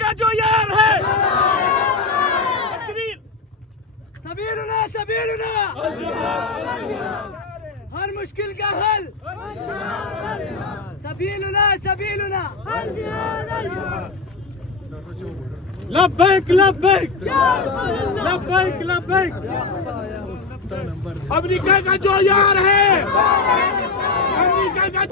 का जो यार है सबीलुना सबीलुना हर मुश्किल का हल सबीलुना सबीलुना लब्बैक लब्बैक लब्बैक लब्बैक। अमेरिका का जो यार है अमेरिका का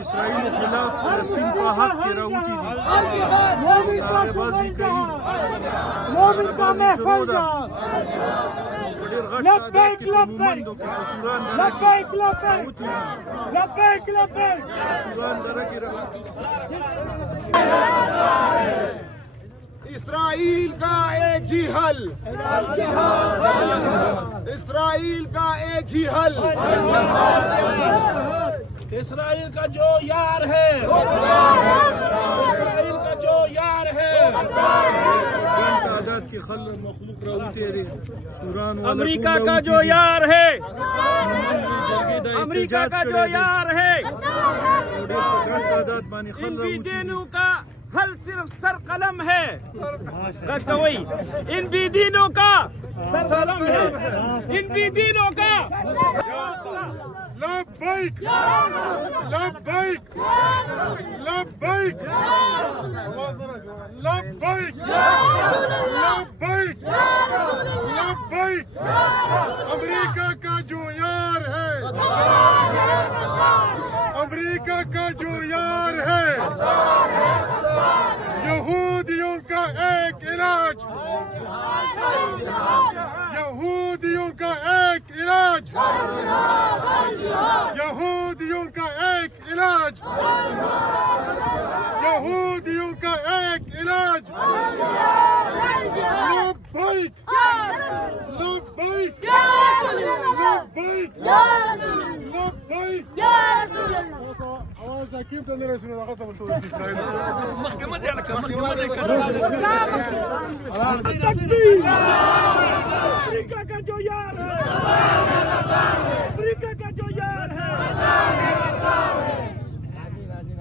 इसराइल खिलाफ फलस्तीन का हक के राउती लब्बैक लब्बैक लब्बैक लब्बैक लब्बैक। इसराइल का एक ही हल इसराइल का एक ही हल इसराइल का जो यार है इसराइल का जो यार है तादाद की खल मखलूक अमेरिका का जो यार है अमेरिका का जो यार है इन बेदीनों का हल सिर्फ सर कलम है इन बेदीनों का सर कलम है इन बेदीनों का लब्बैक लब्बैक लब्बैक लब्बैक लब्बैक लब्बैक। अमेरिका का जो यार है अमेरिका का जो यार है यहूदियों का एक इलाज यहूदियों का एक इलाज यहूदियों का एक इलाज यहूदियों का एक इलाज लब्बैक लब्बैक लब्बैक लब्बैक। आवाज كيف تقدر تسمع لقطة من صوت إسرائيل؟ محكمة يعني अमेरिका का जो यार है अमेरिका का जो यार है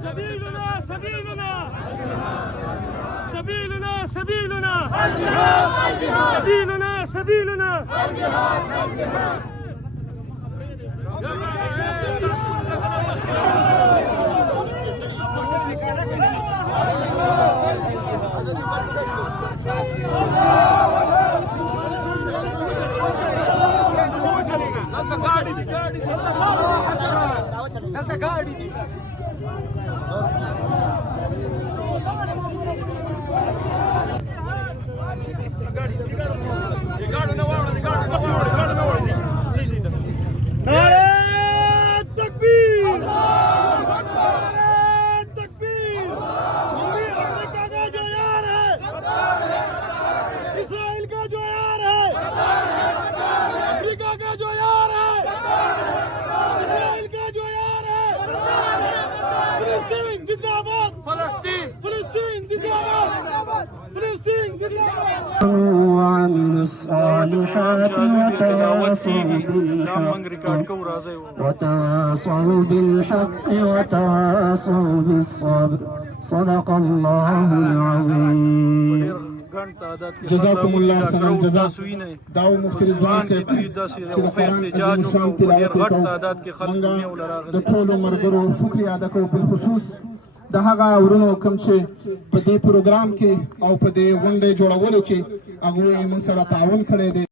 सबीलुना सबीलुना सबीलुना सबीलुना सबीलुना सबीलुना। इसराइल का जो यार है अमेरिका का जो यार है इसराइल का जो यार है फिलिस्तीन जिंदाबाद फलस्तीन फिलिस्तीन जिंदाबाद फिलिस्तीन जिंदाबाद। وعملوا الصالحات وتواصوا بالحق وتواصوا بالصبر صدق الله العظيم. जज़ाकुमुल्लाह सलाम जज़ा दाऊ मुफ्ती रिजवान से چې د قرآن عظیم شان تلاوت وکړو د ټولو ملګرو شکریہ ادا کوو بالخصوص د هغه ورونو کوم چې په دې پروګرام کې او په دې غونډې جوړولو کې هغوی موږ سره تعاون کړی دی.